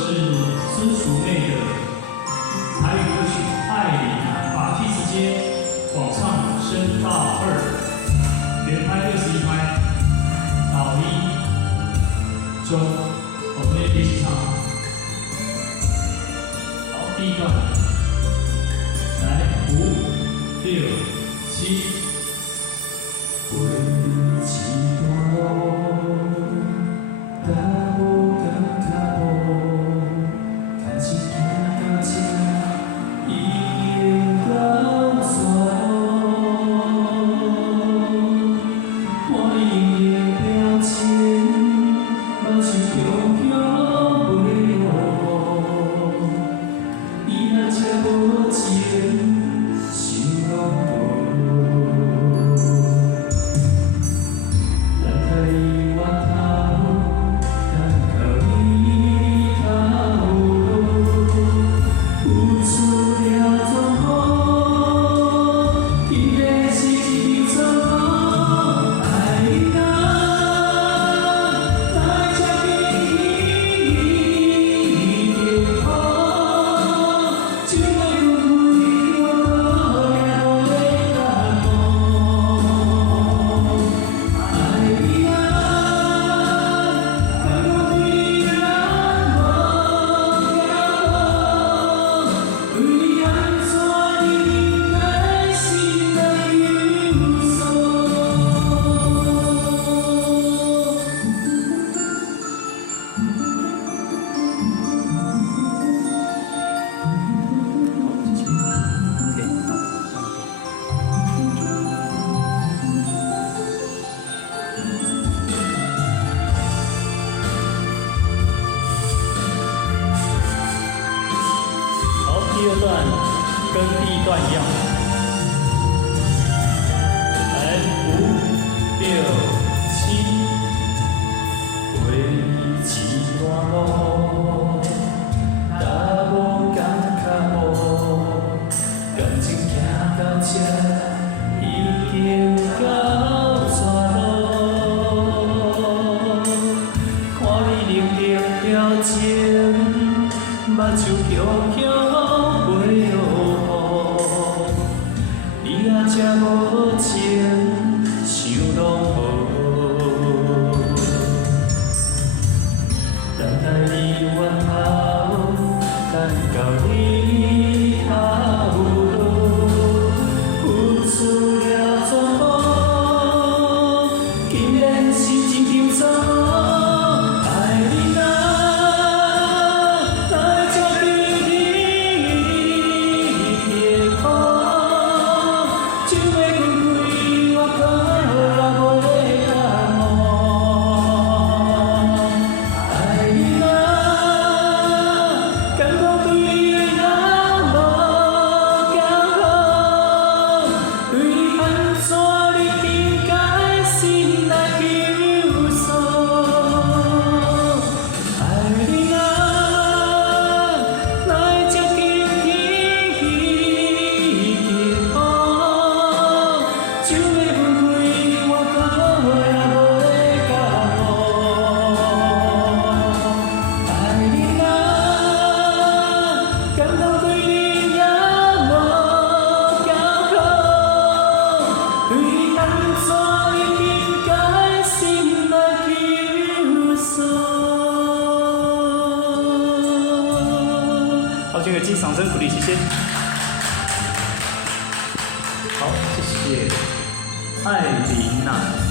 是孙淑妹的台语歌曲《爱你》，把第四阶广唱升到2，连拍61拍，到1中，我们也一起唱。好，第一段，来5、6、7。 回一段路，踏无感觉无，但是行到这，已经到山路。我伊的表情，目睭强强袂落，伊若这无情，心拢无。 第二段跟第一段一样，来5、6、7。回一段路，踏无感觉无，感情行到这，已经到山路。看你冷冷表情，目睭强强。 袂落雨，你若这无情，想拢无。等待你远头，等到你头路，付出了全部，竟然是真情错，爱你啊！ 好，请给金掌声鼓励，谢谢。好，谢谢。艾琳娜。